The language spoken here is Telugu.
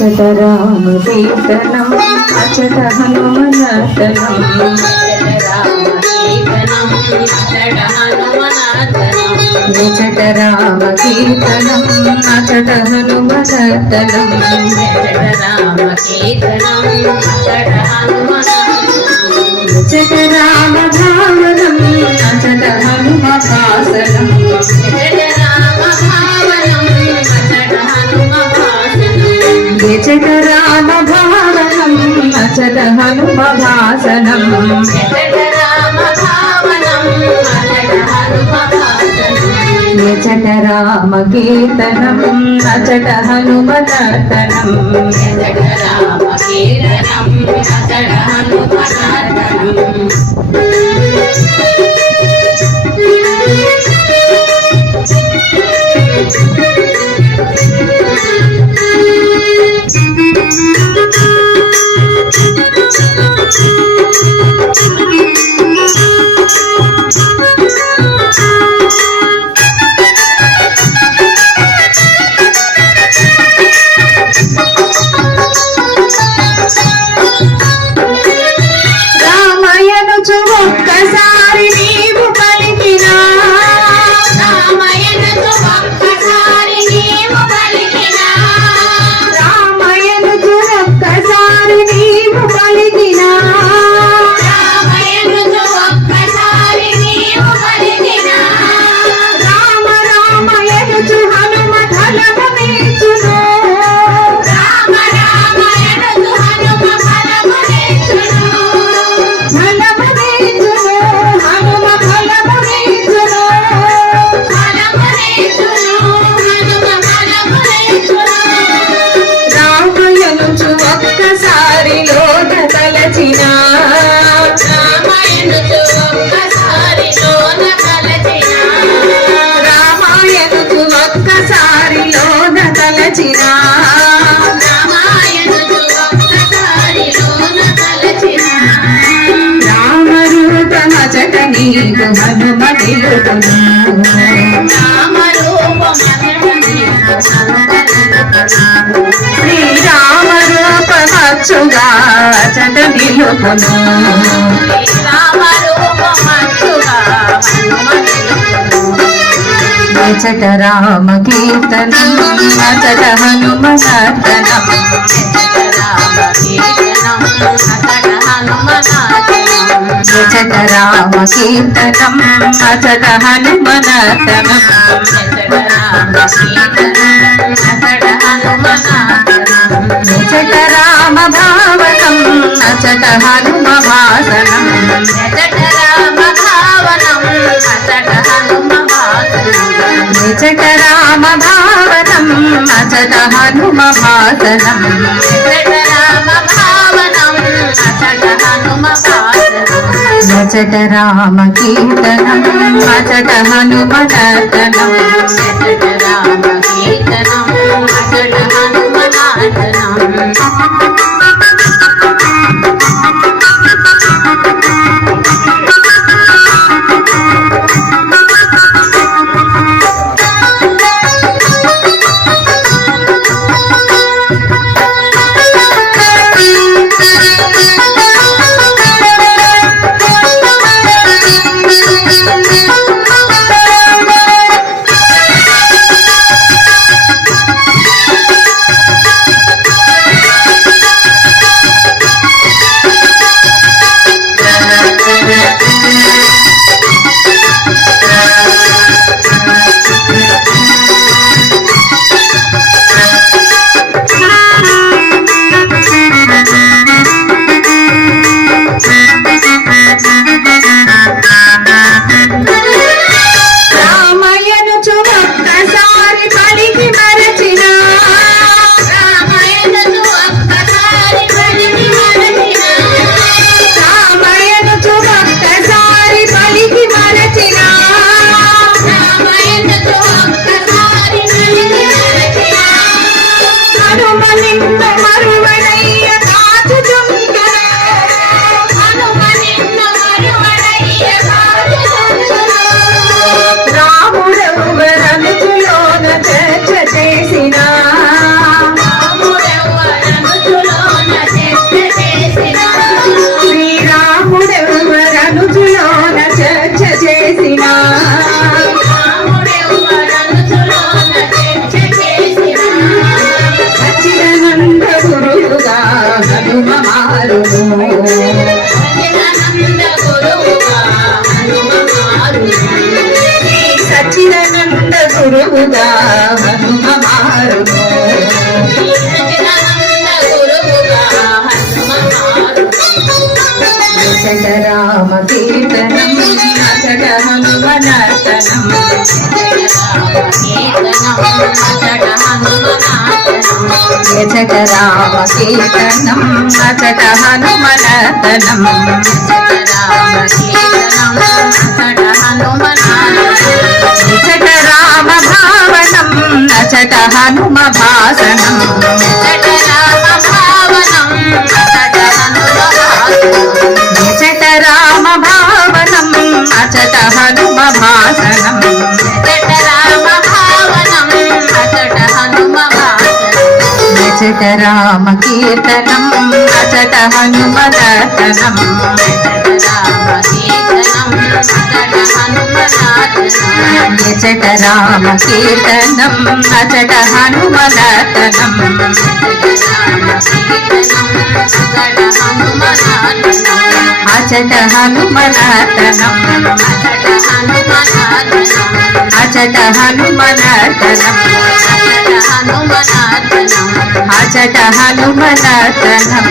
అచట రామ కీర్తనం అచట హనుమనతనం అచట రామ కీర్తనం అచట హనుమనతనం అచట రామ భావనం అచట హనుమ భాసనం అచట రామ భావనం అచట హనుమ భాసనం అచట రామ కీర్తనం అచట హనుమనతనం శ్రీరామ రూపమచ్చుగా అచట నిలుపును అచట రామ కీర్తనం అచట హనుమనతనం అచట రామ కీర్తనం అచట హనుమనతనం అచట రామ భావనం అచట హనుమ భాసనం అచట రామ భావనం అచట హనుమ భాసనం అచట రామ కీర్తనం అచట హనుమనతనం నిఖిలనంద గురువుగా హనుమ మారును అచట రామ కీర్తనం అచట హనుమనర్తనం అచట రామ కీర్తనం అచట హనుమనర్తనం అచట రామ భావనం అచట హనుమ భాసనం అచట రామ భావనం అచట హనుమ భాసనం అచట రామ కీర్తనం అచట హనుమనర్తనం అచట రామ కీర్తనం అచట హనుమనర్తనం అచట హనుమనర్తనం అచట హనుమనర్తనం అచట హనుమనర్తనం